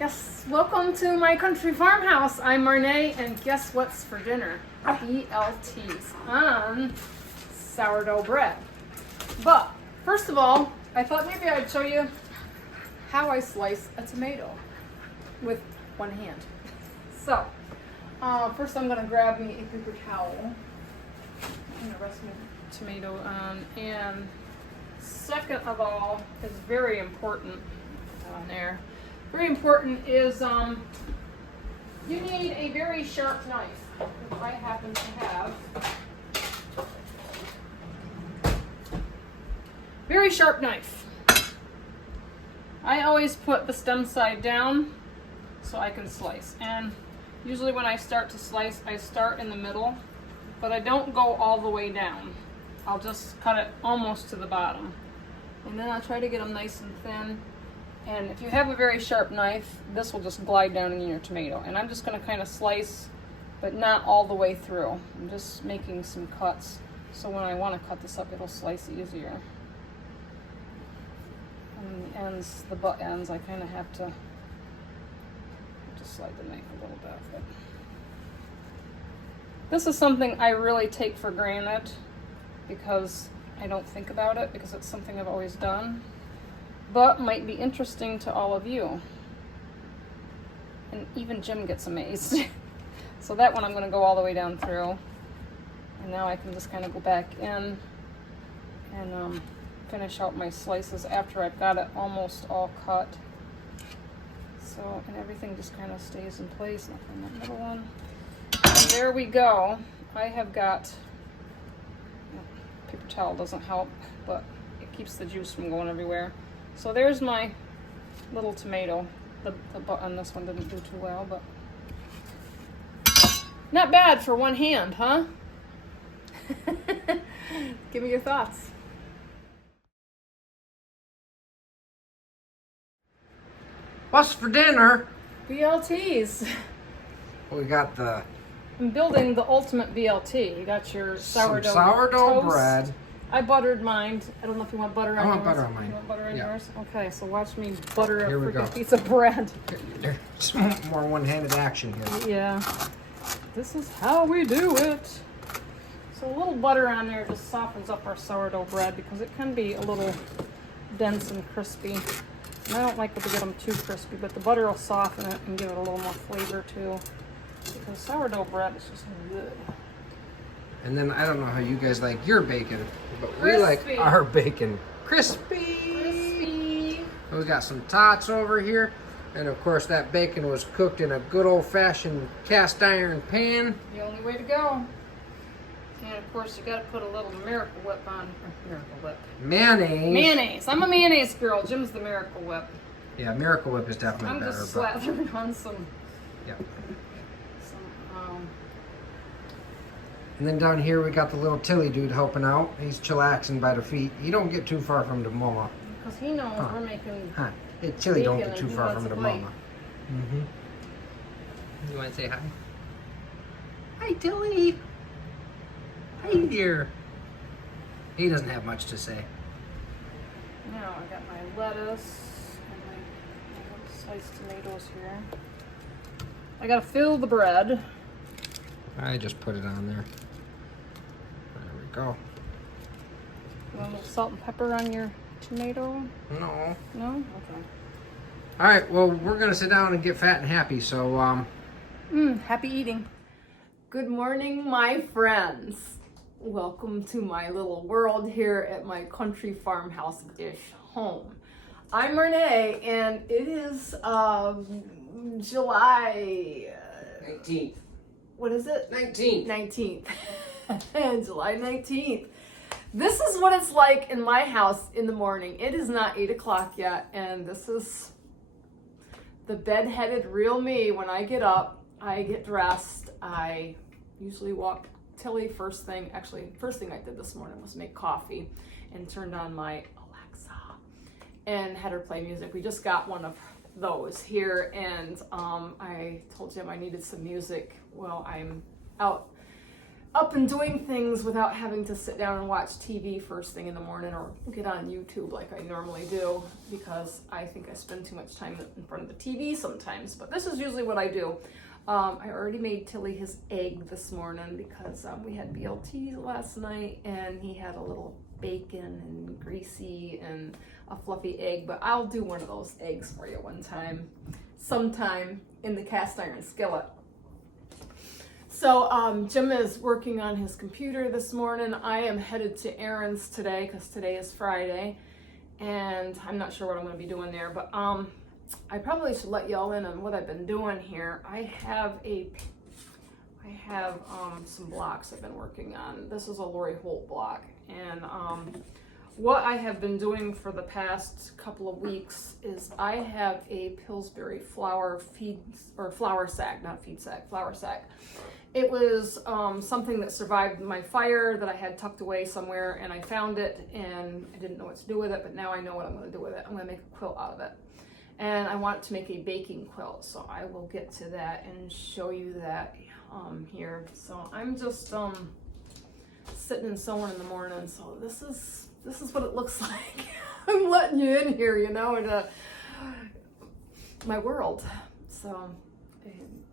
Yes, welcome to my country farmhouse. I'm Marnae, and guess what's for dinner? BLTs on sourdough bread. But first of all, I thought maybe I'd show you how I slice a tomato with one hand. So, first I'm gonna grab me a paper towel. I'm gonna rest my tomato on, and second of all is very important on there. Very important is you need a very sharp knife, which I happen to have. Very sharp knife. I always put the stem side down so I can slice. And usually when I start to slice, I start in the middle, but I don't go all the way down. I'll just cut it almost to the bottom. And then I'll try to get them nice and thin. And if you have a very sharp knife, this will just glide down in your tomato. And I'm just going to kind of slice, but not all the way through. I'm just making some cuts, so when I want to cut this up, it'll slice easier. And the ends, the butt ends, I kind of have to just slide the knife a little bit. But this is something I really take for granted because I don't think about it, because it's something I've always done, but might be interesting to all of you. And even Jim gets amazed. So that one I'm going to go all the way down through. And now I can just kind of go back in and finish out my slices after I've got it almost all cut. So, and everything just kind of stays in place, nothing in that middle one. And there we go. I have got, paper towel doesn't help, but it keeps the juice from going everywhere. So there's my little tomato. The butt on this one didn't do too well, but not bad for one hand, huh? Give me your thoughts. What's for dinner? BLTs. We got the I'm building the ultimate BLT. You got your sourdough toast. bread. I buttered mine. I don't know if you want butter on yours. I want butter on mine. You want butter on Yeah. yours? Okay, so watch me butter Here a we go. freaking piece of bread. There's more one-handed action here. Yeah. This is how we do it. So a little butter on there just softens up our sourdough bread because it can be a little dense and crispy. And I don't like to get them too crispy, but the butter will soften it and give it a little more flavor too. Because sourdough bread is just good. And then I don't know how you guys like your bacon, but we like our bacon crispy. Crispy. We got some tots over here. And of course that bacon was cooked in a good old-fashioned cast iron pan. The only way to go. And of course you gotta put a little Miracle Whip on. Miracle Whip. Mayonnaise. Mayonnaise. I'm a mayonnaise girl. Jim's the Miracle Whip. Yeah, Miracle Whip is definitely I'm better. just slathering on some. Yeah. Some. And then down here we got the little Tilly dude helping out. He's chillaxing by the feet. He don't get too far from the mama. Because he knows we're making. Huh. Yeah, Tilly don't bacon get too and he far wants from a the bite. mama. You want to say hi? Hi, Tilly. Hi there. He doesn't have much to say. Now I got my lettuce and my sliced tomatoes here. I gotta fill the bread. I just put it on there. There we go. You want a little salt and pepper on your tomato? No. No? Okay. All right, well, we're going to sit down and get fat and happy, so, Happy eating. Good morning, my friends. Welcome to my little world here at my country farmhouse-ish home. I'm Marnae, and it is July 19th. What is it? 19th. 19th. July 19th. This is what it's like in my house in the morning. It is not 8 o'clock yet, and this is the bed-headed real me. When I get up, I get dressed. I usually walk Tilly first thing. Actually, first thing I did this morning was make coffee and turned on my Alexa and had her play music. We just got one of those here, and I told Jim I needed some music while I'm out up and doing things without having to sit down and watch TV first thing in the morning or get on YouTube like I normally do, because I think I spend too much time in front of the TV sometimes, but this is usually what I do. I already made Tilly his egg this morning because we had BLTs last night and he had a little bacon and greasy and a fluffy egg, but I'll do one of those eggs for you one time, sometime in the cast iron skillet. So Jim is working on his computer this morning. I am headed to errands today because today is Friday, and I'm not sure what I'm going to be doing there, but I probably should let y'all in on what I've been doing here. I have some blocks I've been working on. This is a Lori Holt block, and what I have been doing for the past couple of weeks is I have a Pillsbury flower sack. It was something that survived my fire that I had tucked away somewhere, and I found it and I didn't know what to do with it, but now I know what I'm going to do with it. I'm going to make a quilt out of it. And I want to make a baking quilt, so I will get to that and show you that here. So I'm just sitting and sewing in the morning, so this is what it looks like. I'm letting you in here, you know, into my world. So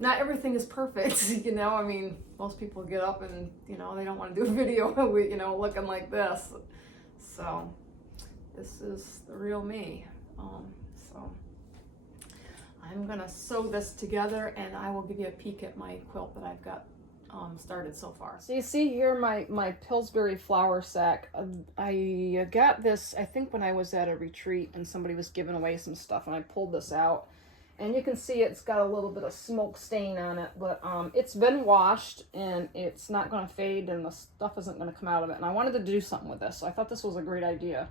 not everything is perfect, you know. I mean, most people get up and, you know, they don't want to do a video, you know, looking like this. So this is the real me. So I'm gonna sew this together and I will give you a peek at my quilt that I've got started so far. So you see here my Pillsbury flour sack. I got this, I think, when I was at a retreat and somebody was giving away some stuff, and I pulled this out. And you can see it's got a little bit of smoke stain on it, but it's been washed and it's not going to fade and the stuff isn't going to come out of it. And I wanted to do something with this, so I thought this was a great idea.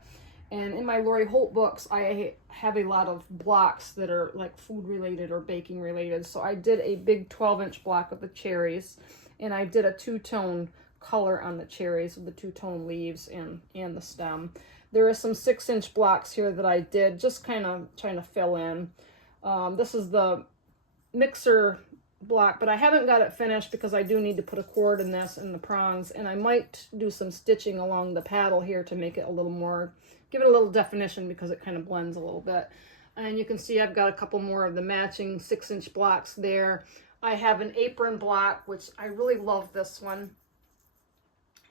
And in my Lori Holt books, I have a lot of blocks that are like food related or baking related. So I did a big 12-inch block of the cherries, and I did a two-tone color on the cherries with the two-tone leaves and the stem. There are some 6-inch blocks here that I did, just kind of trying to fill in. This is the mixer block, but I haven't got it finished because I do need to put a cord in this and the prongs, and I might do some stitching along the paddle here to make it a little more, give it a little definition because it kind of blends a little bit. And you can see I've got a couple more of the matching 6-inch blocks there. I have an apron block, which I really love this one.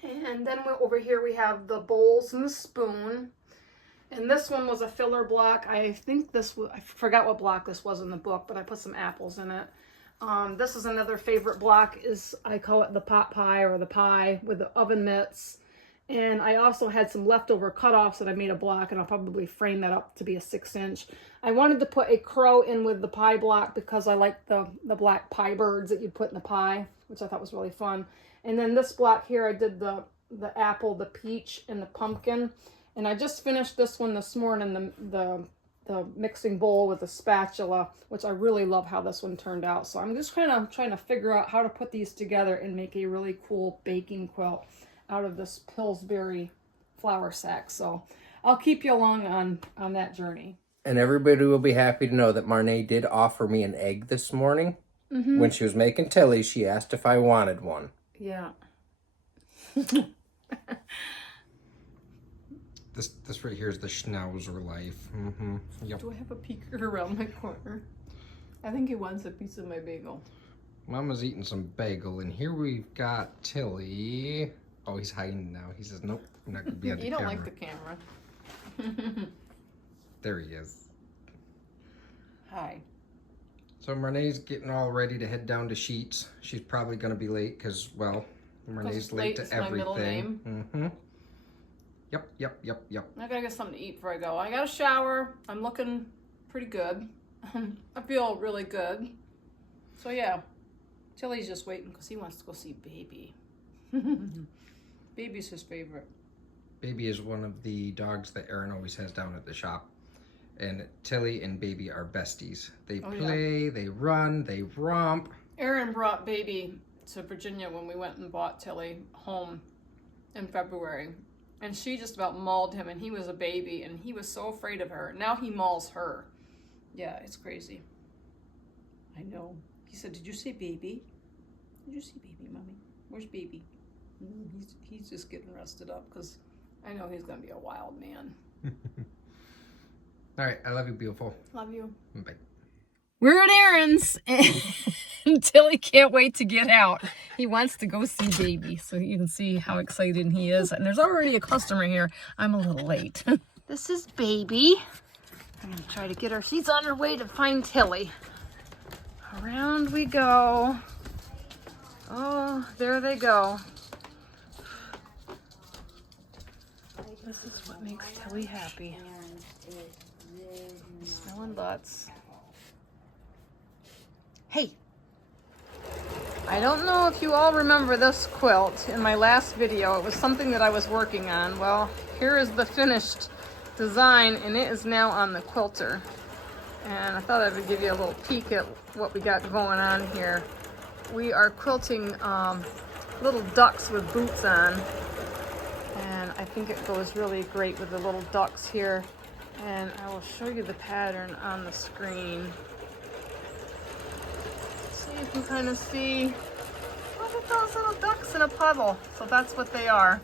And then over here we have the bowls and the spoon. And this one was a filler block. I think this was, I forgot what block this was in the book, but I put some apples in it. This is another favorite block, is I call it the pot pie or the pie with the oven mitts. And I also had some leftover cutoffs that I made a block, and I'll probably frame that up to be a 6-inch. I wanted to put a crow in with the pie block because I like the black pie birds that you put in the pie, which I thought was really fun. And then this block here, I did the apple, the peach, and the pumpkin. And I just finished this one this morning, the mixing bowl with the spatula, which I really love how this one turned out. So I'm just kind of trying to figure out how to put these together and make a really cool baking quilt out of this Pillsbury flour sack. So I'll keep you along on that journey. And everybody will be happy to know that Marnae did offer me an egg this morning. Mm-hmm. When she was making Tilly, she asked if I wanted one. Yeah. This right here is the Schnauzer life. Mm-hmm. Yep. Do I have a peeker around my corner? I think he wants a piece of my bagel. Mama's eating some bagel, and here we've got Tilly. Oh, he's hiding now. He says, nope, I'm not going to be on the camera. You don't like the camera. There he is. Hi. So Marnae's getting all ready to head down to Sheets. She's probably going to be late because, well, Marnae's late to everything. My middle name. Mm-hmm. Yep. I gotta get something to eat before I go. I got a shower. I'm looking pretty good. I feel really good. So yeah, Tilly's just waiting because he wants to go see Baby. Baby's his favorite. Baby is one of the dogs that Erin always has down at the shop. And Tilly and Baby are besties. They play, they run, they romp. Erin brought Baby to Virginia when we went and bought Tilly home in February. And she just about mauled him, and he was a baby, and he was so afraid of her. Now he mauls her. Yeah, it's crazy. I know. He said, did you say Baby? Did you see Baby, Mommy? Where's Baby? He's just getting rested up because I know he's gonna be a wild man. All right, I love you, beautiful. Love you. Bye. We're at Aaron's and Tilly can't wait to get out. He wants to go see baby, so you can see how excited he is. And there's already a customer here. I'm a little late. This is baby. I'm gonna try to get her. She's on her way to find Tilly. Around we go. Oh, there they go. This is what makes Tilly happy. Smelling butts. Hey, I don't know if you all remember this quilt in my last video. It was something that I was working on. Well, here is the finished design, and it is now on the quilter. And I thought I would give you a little peek at what we got going on here. We are quilting little ducks with boots on. And I think it goes really great with the little ducks here. And I will show you the pattern on the screen. So you can kind of see, look at those little ducks in a puddle. So that's what they are.